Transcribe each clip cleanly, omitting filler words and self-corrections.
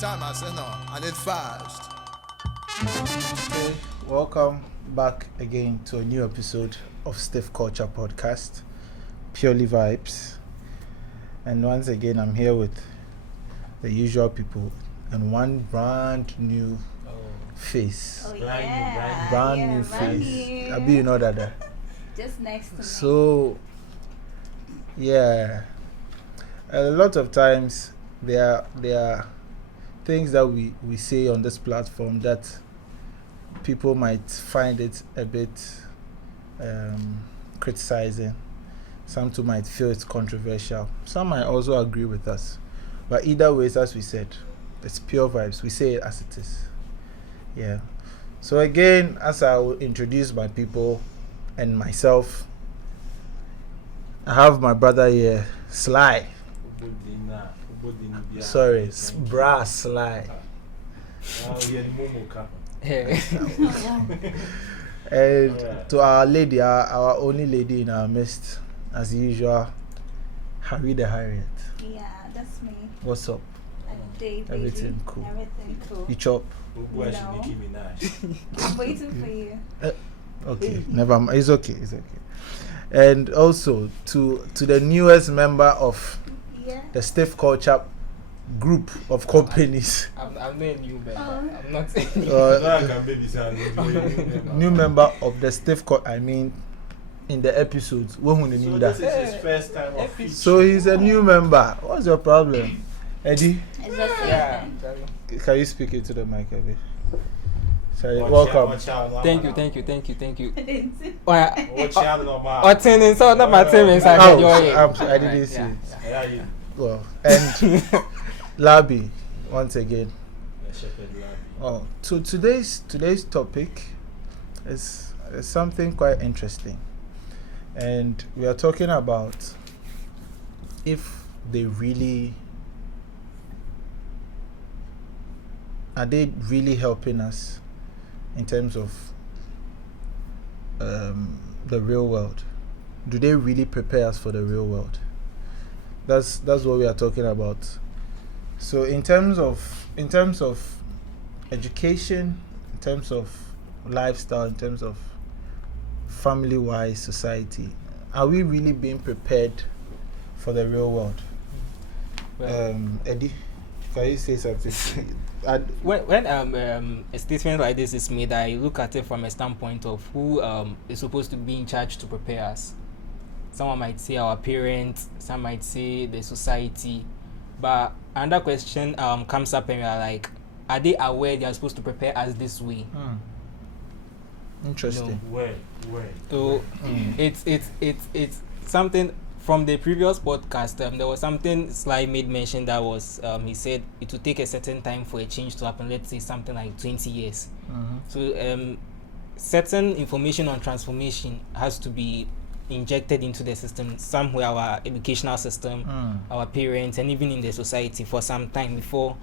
time I said no, I need fast. Okay, welcome back again to a new episode of Stiff Culture Podcast, Purely Vibes. And once again, I'm here with the usual people and one brand new face. Oh, yeah. Brand new face. Abi, you know that. Just next to me. So, yeah, a lot of times there are things that we say on this platform that people might find it a bit criticizing. Some too might feel it's controversial. Some might also agree with us. But either way, as we said, it's pure vibes. We say it as it is. Yeah. So again, as I will introduce my people and myself, I have my brother here, Sly. Sorry, Bra Sly. And to our lady, our only lady in our midst, as usual, Harry the Harriet. Yeah, that's me. What's up? Day, baby. Everything cool. Everything cool. You chop? No. I'm waiting for you. Okay, never mind. It's okay. And also to the newest member of the Stiff Culture group of companies. I'm not a new member. I'm not new member of the Stiff Culture. I mean, in the episodes. So this is his first time of featuring. So he's a new member. What's your problem, Eddie? It's okay. Yeah. Can you speak into the mic, Eddie? Sorry, welcome. Thank you. I didn't see. I didn't see it. Well, and Labi, once again. Oh, so today's topic is something quite interesting, and we are talking about if they really are they really helping us in terms of the real world. Do they really prepare us for the real world? That's what we are talking about. So in terms of education, in terms of lifestyle, in terms of family-wise society, are we really being prepared for the real world? Well, Eddie, can you say something? when a statement like this is made, I look at it from a standpoint of who is supposed to be in charge to prepare us. Someone might say our parents, some might say the society, but another question comes up and we are like, are they aware they are supposed to prepare us this way? Interesting. Where? So it's something. From the previous podcast, there was something Sly made mention that was, he said it would take a certain time for a change to happen, let's say something like 20 years. So certain information on transformation has to be injected into the system, somewhere our educational system, our parents, and even in the society for some time before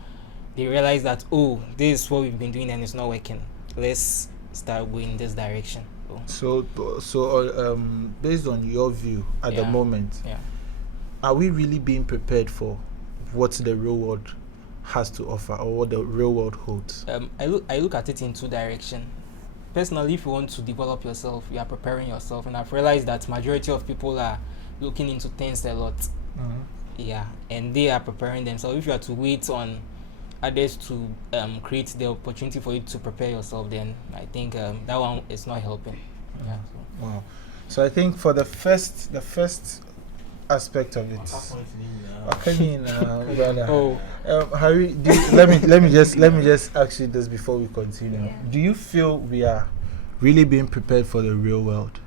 they realize that, oh, this is what we've been doing and it's not working. Let's start going in this direction. So based on your view at the moment, are we really being prepared for what the real world has to offer or what the real world holds? I look at it in two directions. Personally, if you want to develop yourself, you are preparing yourself, and I've realized that majority of people are looking into things a lot. And they are preparing themselves. If you are to wait on others to create the opportunity for you to prepare yourself, then I think that one is not helping. Wow. So I think for the first aspect of it, Harry, let me just ask you this before we continue. Do you feel we are really being prepared for the real world?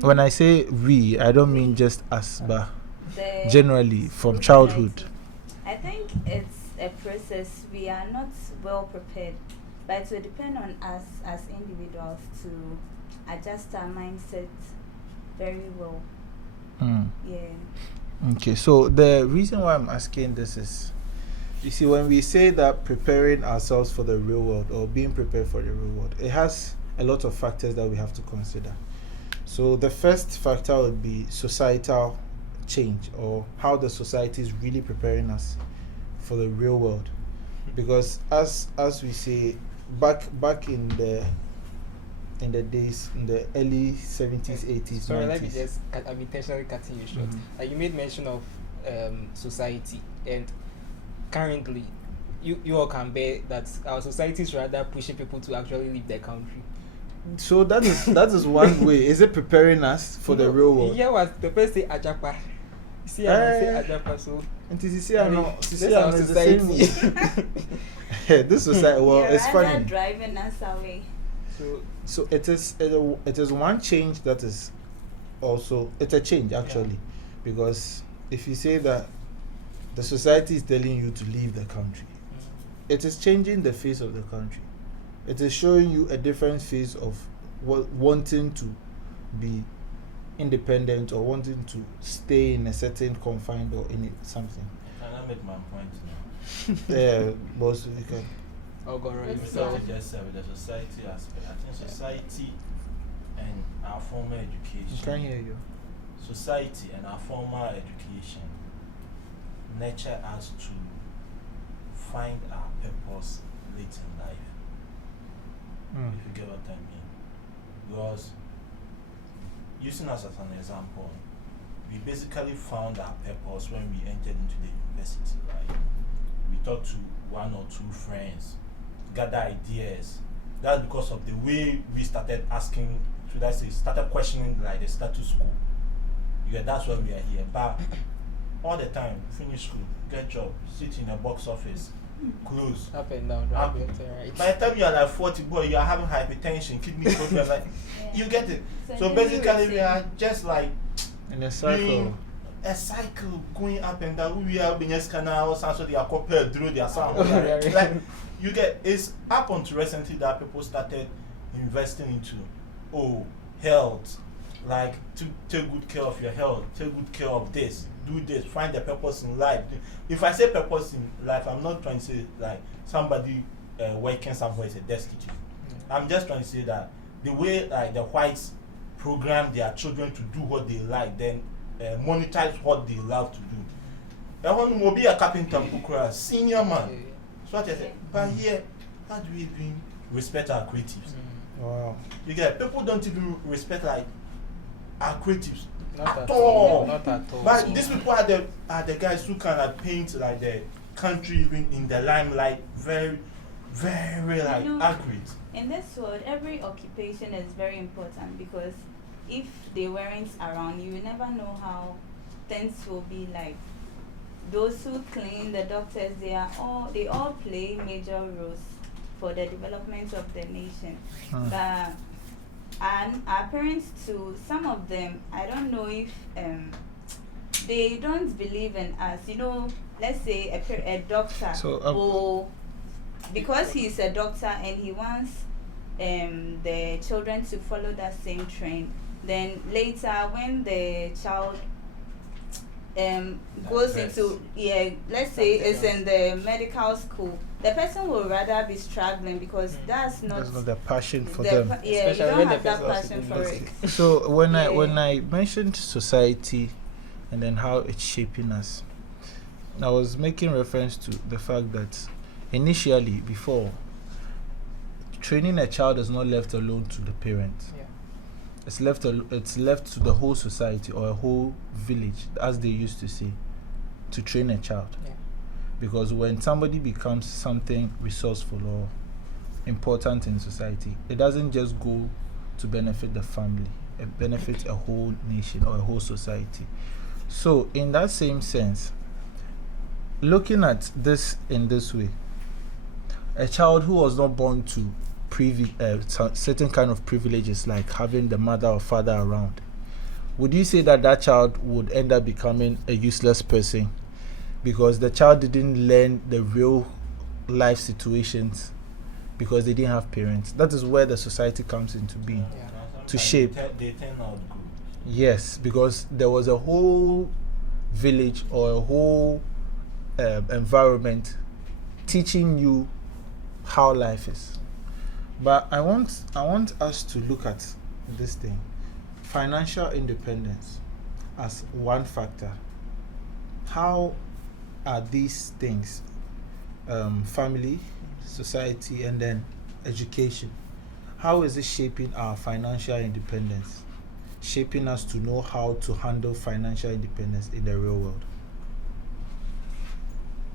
When I say we, I don't mean just us, but generally from childhood. I think it's a process. We are not well prepared, but it will depend on us as individuals to adjust our mindset very well. Okay, so the reason why I'm asking this is, you see, when we say that preparing ourselves for the real world or being prepared for the real world, it has a lot of factors that we have to consider. So the first factor would be societal change, or how the society is really preparing us for the real world. because as we say, back in the days, in the early 70s, 80s, Sorry, 90s. let me just I'm intentionally cutting you short. Mhm. You made mention of society, and currently you all can bear that our society is rather pushing people to actually leave the country. So that is one way. Is it preparing us for the real world? Yeah, what the first say Ajapa. See, I say Ajapa, so And this this our society. This society. Well, They're it's rather funny. driving us away. So it is one change that is also, it's a change actually, because if you say that the society is telling you to leave the country, it is changing the face of the country. It is showing you a different face of wanting to be independent or wanting to stay in a certain confined or in something. Can I make my point now? Yeah, boss, you can. Oh, God, right. That's So right. just with the society aspect, I think society and our formal education. I can't hear you. Society and our formal education nurture us to find our purpose late in life. If you get what I mean. Because using us as an example, we basically found our purpose when we entered into the university, right? We talked to one or two friends, gather ideas. That's because of the way we started asking, should I say, started questioning like the status quo. Yeah, that's why we are here. But all the time, finish school, get job, sit in a box office, close. Up and down, right, Up. left and right. By the time you are like 40, boy, you are having hypertension, kidney problem, like you get it. So then basically, you we are just like In a circle. doing a cycle going up and down. We are being a canal, so they are compared through their sound. Like you get, it's up until recently that people started investing into health, like to take good care of your health, take good care of this, do this, find the purpose in life. If I say purpose in life, I'm not trying to say like somebody working somewhere is a destitute. I'm just trying to say that the way like the whites program their children to do what they like, then monetize what they love to do. I want to be a carpenter, senior man. So what I say, but here, how do we even respect our creatives? Wow. You get, people don't even respect like our creatives Not at all. Not at all. But these people are the guys who can like paint like the country even in the limelight, very, very like accurate. In this world, every occupation is very important because if they weren't around, you will never know how things will be like. Those who clean, the doctors, they all play major roles for the development of the nation. But and our parents too, some of them, I don't know if they don't believe in us. You know, let's say a doctor will, because he's a doctor and he wants the children to follow that same trend. Then later, when the child goes into let's say it's in the medical school, the person will rather be struggling because that's not the passion for them. You Especially don't when have the that person passion is for it. So when I mentioned society and then how it's shaping us, I was making reference to the fact that initially, before, training a child is not left alone to the parents. Yeah. It's left to the whole society or a whole village, as they used to say, to train a child. Yeah. Because when somebody becomes something resourceful or important in society, it doesn't just go to benefit the family, it benefits a whole nation or a whole society. So in that same sense, looking at this in this way, a child who was not born to certain kind of privileges like having the mother or father around, would you say that child would end up becoming a useless person because the child didn't learn the real life situations because they didn't have parents? That is where the society comes into being, to shape. They turn out good. Yes, because there was a whole village or a whole environment teaching you how life is. But I want us to look at this thing, financial independence, as one factor. How are these things family, society, and then education. How is it shaping our financial independence? Shaping us to know how to handle financial independence in the real world.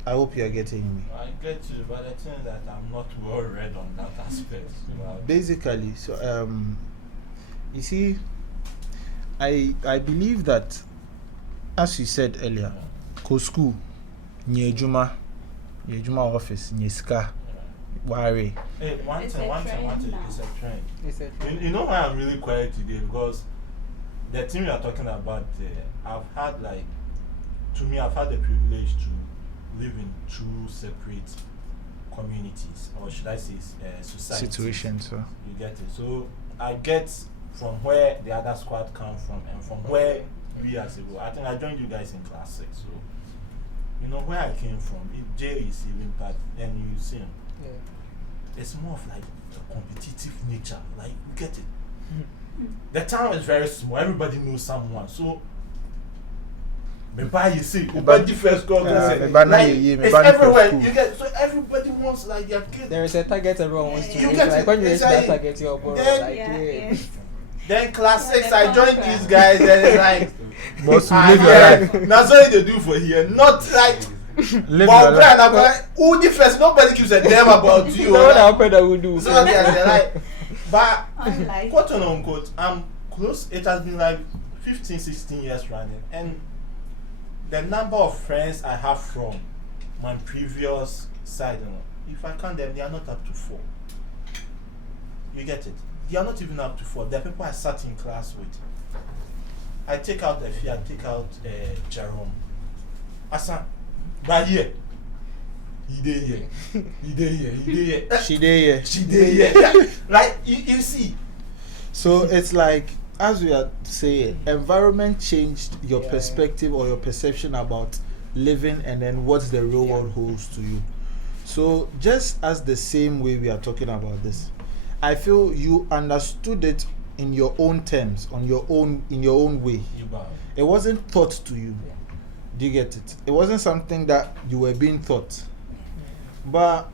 I hope you are getting me. I get you, but I think that I'm not well read on that aspect. Basically, so you see, I believe that, as you said earlier, go school, nye juma office, nye ska, worry. Hey, one It's thing, a trend now. it's a trend. It's a trend. You know why I'm really quiet today? Because the thing we are talking about, I've had the privilege to live in two separate communities, or should I say societies. Situation, so. You get it? So I get from where the other squad come from and from where we as a group. I think I joined you guys in class 6, so you know where I came from. Jay is even part, and you see him. Yeah. It's more of like a competitive nature. Like, you get it? The town is very small. Everybody knows someone. So, you see, everybody first go. It's everywhere. You get, so everybody wants like their kid. There is a target everyone wants to You reach. get Like it. when you reach It's that like- target, you're born. Then- Like, yeah. Then class Yeah, 6, the I joined contract. these guys, and it's like, Boss, live your life. that's what they do for here. Not like, Live well, your Brian, life. I'm like, who the first? Nobody gives a damn about you. No one Like, happened that would do. so they're like, but Unlike quote unquote, I'm close. It has been like 15, 16 years running, and the number of friends I have from my previous side, if I count them, they are not up to 4. You get it? They are not even up to 4. The people I sat in class with. I take out Effie, I take out Jerome. Asa, but here, he dey here, he dey here, he dey here. She there. She dey here. Like you see. So it's like, as we are saying, environment changed your Yeah. perspective or your perception about living, and then what the real world holds to you. So just as the same way we are talking about this, I feel you understood it in your own terms, in your own way. You bow. It wasn't taught to you. Yeah. Do you get it? It wasn't something that you were being taught. But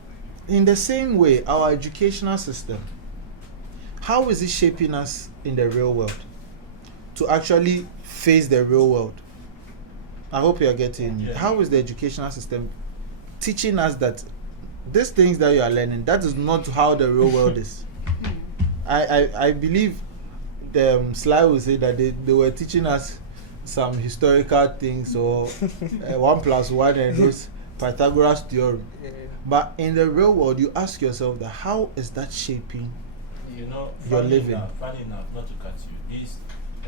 in the same way, our educational system, how is it shaping us in the real world to actually face the real world? I hope you are getting me. Yeah. How is the educational system teaching us that these things that you are learning, that is not how the real world is? I believe the Sly will say that they were teaching us some historical things, or 1 + 1 and those Pythagoras theorem. Yeah. But in the real world, you ask yourself that how is that shaping? You know, You're funny living. Funny enough, not to cut you. This.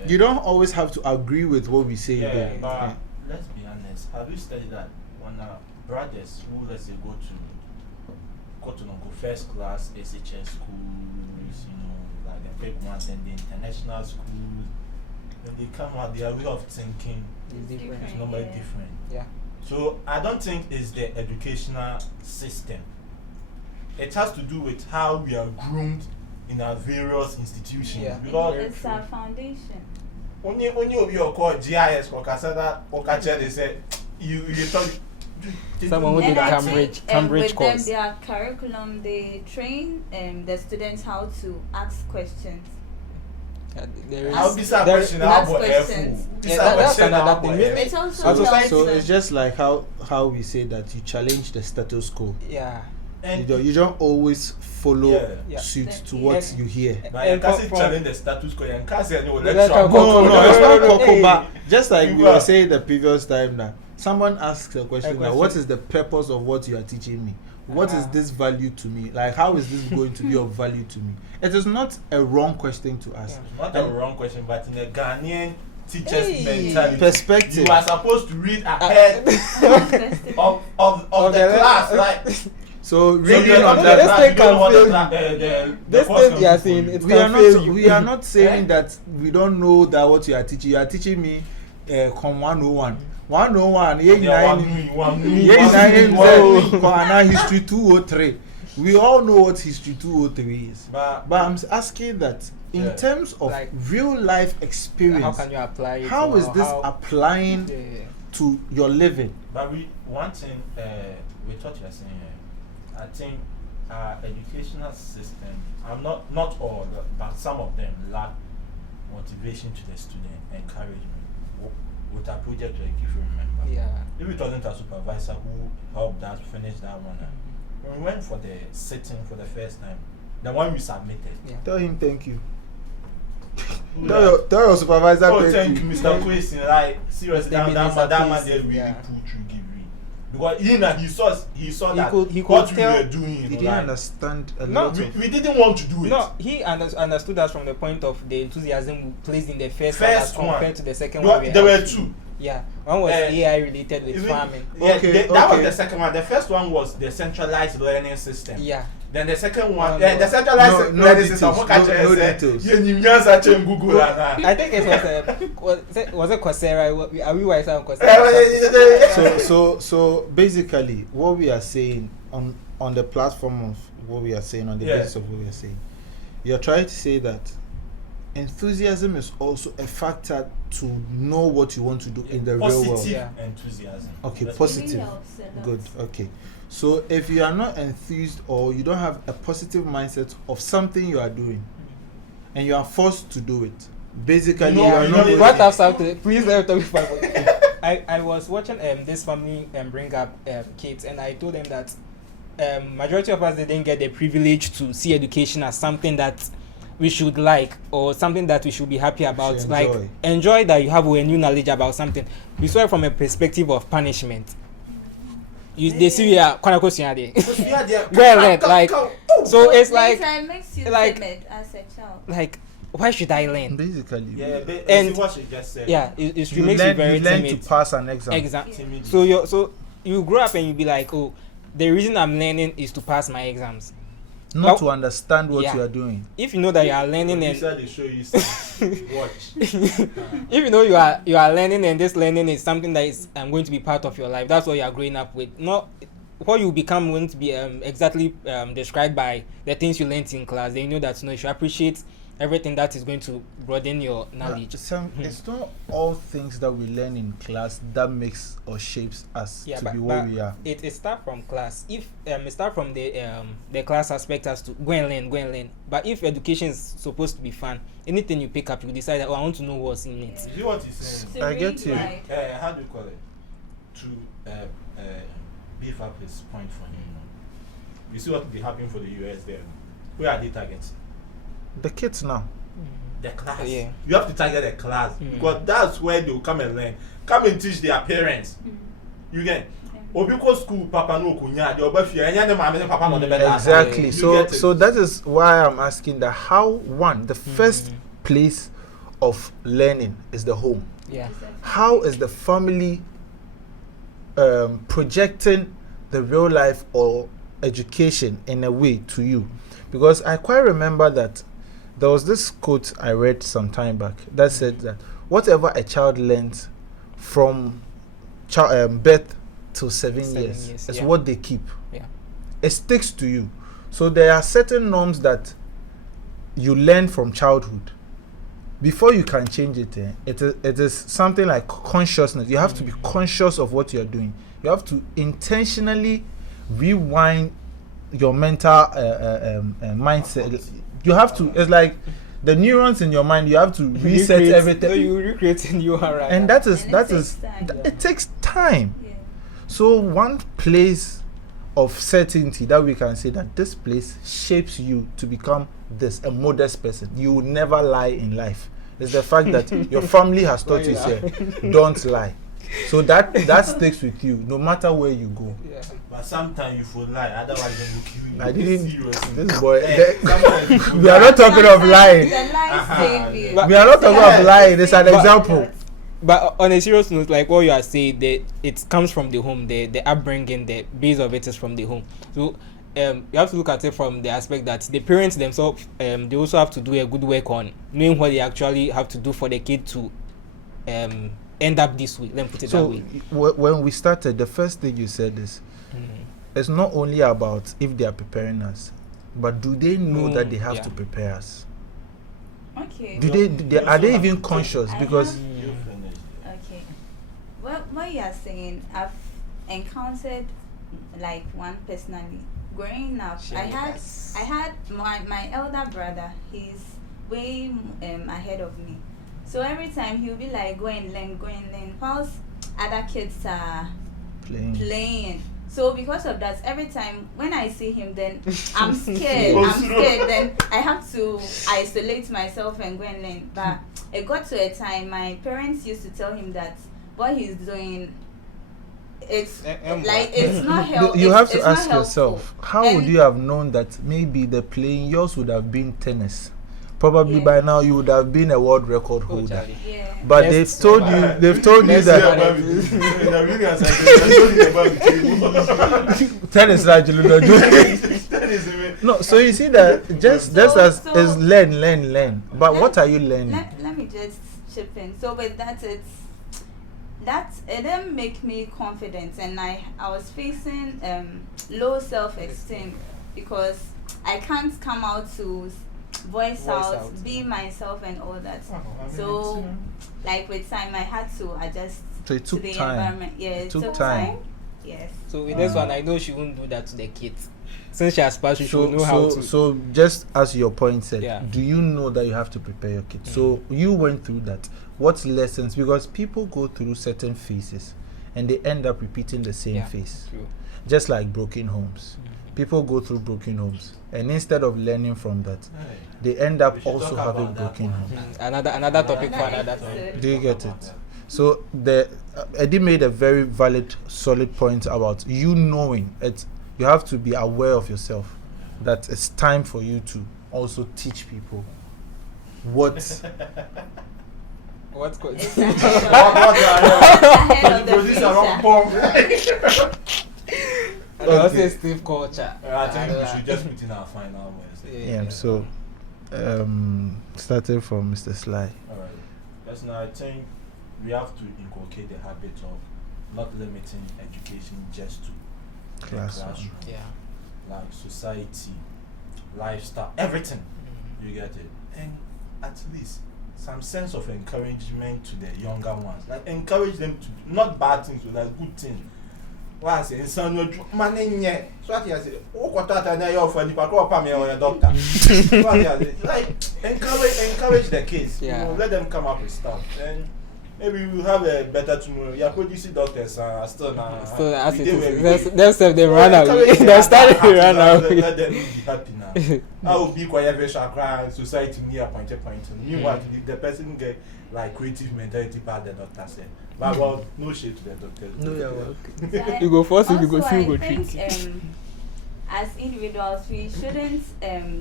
You don't always have to agree with what we say. Yeah, there. but let's be honest. Have you studied that when brothers who, let's say, go to first class SHS schools, you know, like the big ones, and the international schools, when they come out, their way of thinking It's different. is normally Yeah. different. Yeah. So I don't think it's the educational system. It has to do with how we are groomed in our various institutions. Yeah. Because it's our foundation. when you be your call GIS or Casada or Catcher, they say you talk. Someone who And did I Cambridge- think, Cambridge with course. them, their curriculum, they train the students how to ask questions. There is, I'll be some there- question Ask about questions. Yeah, that's another thing. Maybe- It also Also, helps So them. it's just like how we say that you challenge the status quo. Yeah. And You don't always follow Yeah. suit Yeah. to what you hear. but you And can't from- challenge the status quo. You can't say no. Yeah, Let's can- No, it's not Hey. Coco, but just like we People were are- saying the previous time now, someone asks a question now, question. what is the purpose of what you are teaching me? What is Ah. this value to me? Like, how is this going to be of value to me? It is not a wrong question to ask. Not a wrong question, but in a Ghanaian teacher's Hey. mentality, Perspective. you are supposed to read ahead of the class, like. So So reading you're on not that, this thing you don't know what can the fail the This course thing can you are do for saying, you. it we are can fail not you. we are not saying Eh? that we don't know that what you are teaching. You are teaching me com 101. 101 Yeah, history 203. We all know what history 203 is. But I'm asking that in Yeah. terms of Like, real life How experience, can you apply it? how or is this how- applying Yeah, yeah. to your living. But one thing with what you're saying, I think our educational system, not all, but some of them lack motivation to the student, encouragement. With our project, like if you remember, if it wasn't a supervisor who helped us finish that one, when we went for the sitting for the first time, the one we submitted. Tell him thank you. Tell your supervisor thank you, Mr. Question. Like seriously, that man there really put you give me, because he saw that what we were doing. He didn't understand a No, lot. We didn't want to do it. No, he understood us from the point of the enthusiasm placed in the first one as one compared to the second one. There were two. Yeah, one was AI related with farming. That was the second one. The first one was the centralized learning system. Yeah. Then the second one, the centralized learning system. No details. Google. I think it was it Coursera? Are we wise on Coursera? So basically, what we are saying on the platform of what we are saying, on the basis of what we are saying, you're trying to say that enthusiasm is also a factor to know what you want to do in the real world. Positive enthusiasm. Okay, That's positive. Really Good. Okay. So if you are not enthused or you don't have a positive mindset of something you are doing, and you are forced to do it, basically you are not. What has happened? Please let me talk. I was watching this family bring up kids, and I told them that majority of us didn't get the privilege to see education as something that we should like or something that we should be happy about. Like enjoy that you have a new knowledge about something. We saw it from a perspective of punishment. They see we are well like so it's like it makes you like timid as a child. Like why should I learn? Basically, and what she just said. Yeah, it makes you you very learn timid to pass an exam. Exactly. So you grow up and you be like, oh, the reason I'm learning is to pass my exams. Not to understand what you are doing. If you know that you are learning and they show you watch. If you know you are learning and this learning is something that is going to be part of your life, that's what you are growing up with. Not what you become won't be exactly described by the things you learned in class. Then you know that you should appreciate everything that is going to broaden your knowledge. It's not all things that we learn in class that makes or shapes us to be where we are. It starts from class. If it start from the class aspect as to go and learn. But if education is supposed to be fun, anything you pick up, you decide that I want to know what's in it. See what he's saying? I get you. How do you call it? To beef up his point for him. You see what will be happening for the US there. Where are they targeting? The kids now. The class. Yeah. You have to target the class because that's where they will come and learn. Come and teach their parents. You get. Obiko school papa no kunya the obafia enya ne mama ne papa no the better. Exactly. So that is why I'm asking that how the first place of learning is the home. Yeah. How is the family projecting the real life or education in a way to you? Because I quite remember that there was this quote I read some time back that said that whatever a child learns from birth to 7 years is what they keep. Yeah. It sticks to you. So there are certain norms that you learn from childhood. Before you can change it, it is something like consciousness. You have to be conscious of what you're doing. You have to intentionally rewind your mental mindset. You have to, it's like the neurons in your mind, you have to reset everything. No, you recreate new right. And it takes time. Yeah. So one place of certainty that we can say that this place shapes you to become a modest person. You will never lie in life. It's the fact that your family has taught you, say, don't lie. So that sticks with you no matter where you go. Yeah. But sometimes you will lie, otherwise they will kill you. I didn't. Seriously. This boy. We are not talking of lying. The lie save you. We are not talking of lying. It's an example. But on a serious note, like what you are saying, it comes from the home. The upbringing, the base of it is from the home. So you have to look at it from the aspect that the parents themselves, they also have to do a good work on knowing what they actually have to do for the kid to end up this way. Let me put it that way. When we started, the first thing you said is it's not only about if they are preparing us, but do they know that they have to prepare us? Okay. Are they even conscious? Because okay. Well, what you are saying, I've encountered like one personally. Growing up, Share with us. I had my elder brother. He's way ahead of me. So every time he'll be like, go and learn, whilst other kids are playing. So because of that, every time when I see him, then I'm scared. Then I have to isolate myself and go and learn. But it got to a time, my parents used to tell him that what he's doing, it's like it's not helpful. You have to ask helpful. yourself, how would you have known that maybe the playing yours would have been tennis? Probably by now you would have been a world record holder. Yeah. But they've told you that tennis no, so you see that just as is learn. But what are you learning? Let me just chip in. So with that, it didn't make me confident, and I was facing low self-esteem because I can't come out to voice out, be myself and all that. So like with time I had to adjust So it took to the time. environment. Yeah, it took time. Yes. So with this one, I know she won't do that to the kids. Since she has passed, she should know how to. So just as your point said, Yeah. do you know that you have to prepare your kids? So you went through that. What lessons? Because people go through certain phases and they end up repeating the same phase. True. Just like broken homes. People go through broken homes, and instead of learning from that, they end up also having broken homes. Another topic for another time. Do you get it? So Eddie made a very valid, solid point about you knowing it. You have to be aware of yourself that it's time for you to also teach people what. What's called? It's ahead of the future. And also Steve culture. I think we should just put in our final words. Yeah. So, starting from Mr. Sly. All right. Yes, now I think we have to inculcate the habit of not limiting education just to the Classroom. Yeah. Like society, lifestyle, everything. You get it? And at least some sense of encouragement to the younger ones. Like encourage them to not bad things, but like good things. Why I say in some money, so I say, oh, what that I know for the park or a doctor. Like encourage the kids. Yeah. You know, let them come up with stuff. And maybe we'll have a better tomorrow. Yeah, producing doctors still now. So as it is, themselves they run away. They started to run away. Let them be happy now. I will be quiet, very cry. Society near point. Meanwhile, the person get like creative mentality, but the doctor said. But well, no shade to the doctor. No, yeah, well. You go first, you go Also, see, you go I treat. think, as individuals, we shouldn't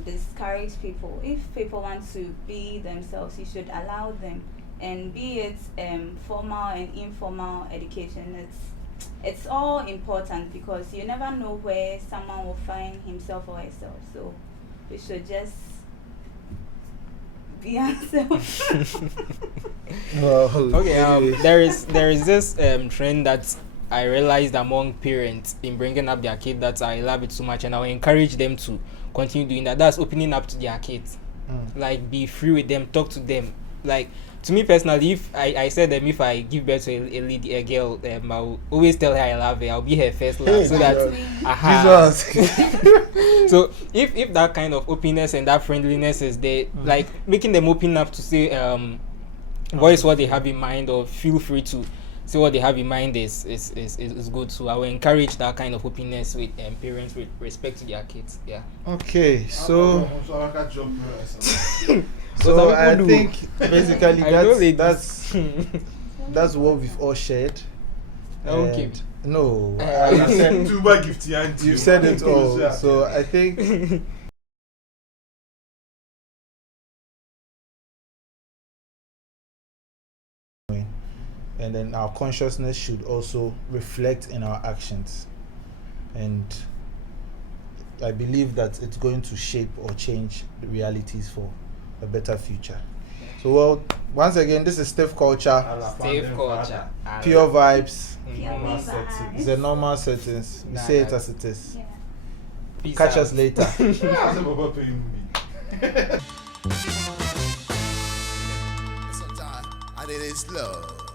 discourage people. If people want to be themselves, you should allow them. And be it formal and informal education, it's all important because you never know where someone will find himself or herself. So we should just be ourselves. Okay, there is this trend that I realized among parents in bringing up their kid that I love it so much, and I will encourage them to continue doing that. That's opening up to their kids. Like, be free with them, talk to them. Like, to me personally, if I said them, if I give birth to a girl, I'll always tell her I love her. I'll be her first love, so that So if that kind of openness and that friendliness is there, like making them open up to say voice what they have in mind, or feel free to say what they have in mind is good. So I will encourage that kind of openness with parents with respect to their kids. Yeah. Okay, so So I think basically that's what we've all shared. Okay. And no, I said two bad gift. you said it all. So I think and then our consciousness should also reflect in our actions, and I believe that it's going to shape or change the realities for a better future. So, well, once again, this is Stiff Culture, Safe culture. pure vibes, Normal settings. the normal settings. We say it as it is. Yeah. Peace Catch out. us later. It's a time, and it is love.